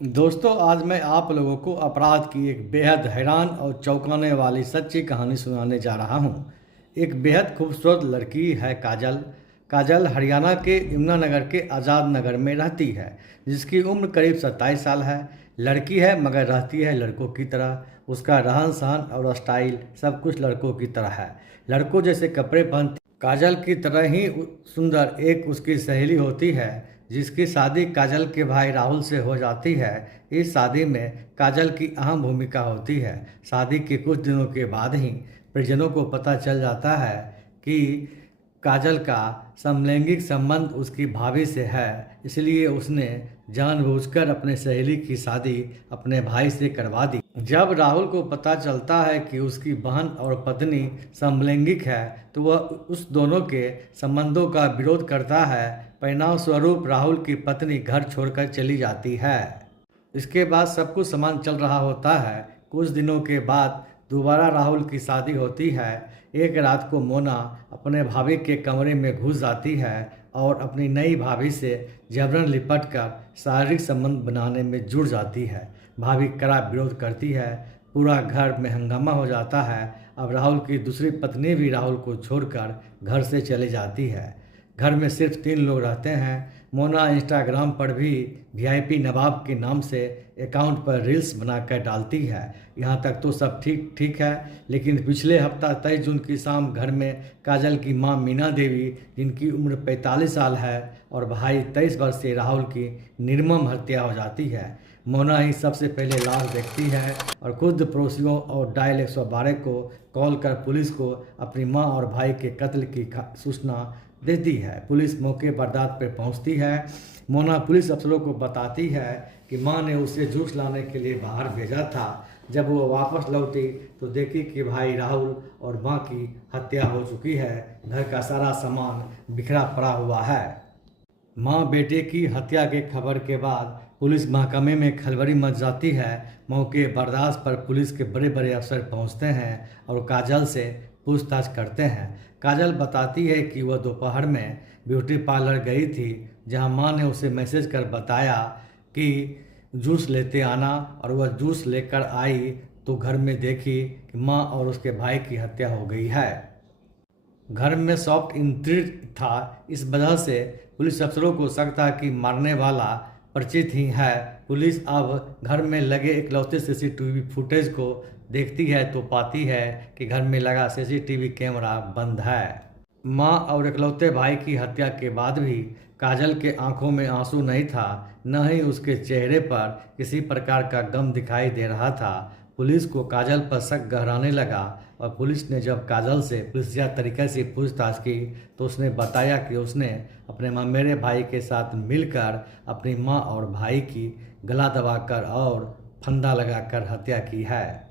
दोस्तों, आज मैं आप लोगों को अपराध की एक बेहद हैरान और चौंकाने वाली सच्ची कहानी सुनाने जा रहा हूँ। एक बेहद खूबसूरत लड़की है काजल। काजल हरियाणा के यमुनानगर के आज़ाद नगर में रहती है, जिसकी उम्र करीब 27 साल है। लड़की है मगर रहती है लड़कों की तरह। उसका रहन सहन और स्टाइल सब कुछ लड़कों की तरह है। लड़कों जैसे कपड़े पहनती काजल की तरह ही सुंदर एक उसकी सहेली होती है, जिसकी शादी काजल के भाई राहुल से हो जाती है। इस शादी में काजल की अहम भूमिका होती है। शादी के कुछ दिनों के बाद ही परिजनों को पता चल जाता है कि काजल का समलैंगिक संबंध उसकी भाभी से है। इसलिए उसने जानबूझकर अपने सहेली की शादी अपने भाई से करवा दी। जब राहुल को पता चलता है कि उसकी बहन और पत्नी समलैंगिक है, तो वह उस दोनों के संबंधों का विरोध करता है। परिणाम स्वरूप राहुल की पत्नी घर छोड़कर चली जाती है। इसके बाद सब कुछ समान चल रहा होता है। कुछ दिनों के बाद दोबारा राहुल की शादी होती है। एक रात को मोना अपने भाभी के कमरे में घुस जाती है और अपनी नई भाभी से जबरन लिपट कर शारीरिक संबंध बनाने में जुड़ जाती है। भाभी कड़ा विरोध करती है। पूरा घर में हंगामा हो जाता है। अब राहुल की दूसरी पत्नी भी राहुल को छोड़कर घर से चली जाती है। घर में सिर्फ 3 लोग रहते हैं। मोना इंस्टाग्राम पर भी वीआईपी नवाब के नाम से अकाउंट पर रील्स बनाकर डालती है। यहाँ तक तो सब ठीक ठीक है, लेकिन पिछले हफ्ता 23 जून की शाम घर में काजल की मां मीना देवी, जिनकी उम्र 45 साल है, और भाई 23 वर्षीय राहुल की निर्मम हत्या हो जाती है। मोना ही सबसे पहले लाश देखती है और खुद पड़ोसियों और डायल 112 को कॉल कर पुलिस को अपनी मां और भाई के कत्ल की सूचना देती है। पुलिस मौके पर रात पर पहुंचती है। मोना पुलिस अफसरों को बताती है कि मां ने उसे जूस लाने के लिए बाहर भेजा था। जब वो वापस लौटी तो देखी कि भाई राहुल और मां की हत्या हो चुकी है। घर का सारा सामान बिखरा पड़ा हुआ है। मां बेटे की हत्या के खबर के बाद पुलिस महकमे में खलबली मच जाती है। मौके बर्दाश्त पर पुलिस के बड़े बड़े अफसर पहुंचते हैं और काजल से पूछताछ करते हैं। काजल बताती है कि वह दोपहर में ब्यूटी पार्लर गई थी, जहां मां ने उसे मैसेज कर बताया कि जूस लेते आना, और वह जूस लेकर आई तो घर में देखी कि मां और उसके भाई की हत्या हो गई है। घर में सॉफ्ट इंट्रीग था। इस वजह से पुलिस अफसरों को शक था कि मारने वाला परिचित ही है। पुलिस अब घर में लगे इकलौते सीसीटीवी फुटेज को देखती है तो पाती है कि घर में लगा सीसीटीवी कैमरा बंद है। मां और इकलौते भाई की हत्या के बाद भी काजल के आंखों में आंसू नहीं था, न ही उसके चेहरे पर किसी प्रकार का गम दिखाई दे रहा था। पुलिस को काजल पर शक गहराने लगा और पुलिस ने जब काजल से पुलिसिया तरीके से पूछताछ की तो उसने बताया कि उसने अपने ममेरे भाई के साथ मिलकर अपनी मां और भाई की गला दबाकर और फंदा लगाकर हत्या की है।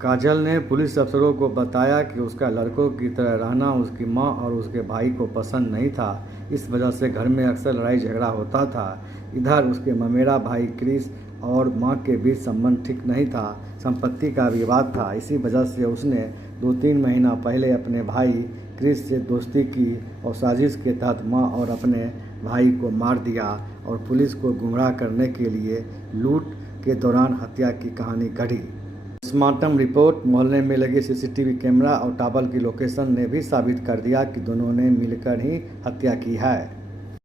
काजल ने पुलिस अफसरों को बताया कि उसका लड़कों की तरह रहना उसकी मां और उसके भाई को पसंद नहीं था। इस वजह से घर में अक्सर लड़ाई झगड़ा होता था। इधर उसके ममेरा भाई क्रिस और मां के बीच संबंध ठीक नहीं था। संपत्ति का विवाद था। इसी वजह से उसने 2-3 महीना पहले अपने भाई क्रिस से दोस्ती की और साजिश के तहत मां और अपने भाई को मार दिया और पुलिस को गुमराह करने के लिए लूट के दौरान हत्या की कहानी गढ़ी। पोस्टमार्टम रिपोर्ट, मोहल्ले में लगे सीसीटीवी कैमरा और टावर की लोकेशन ने भी साबित कर दिया कि दोनों ने मिलकर ही हत्या की है।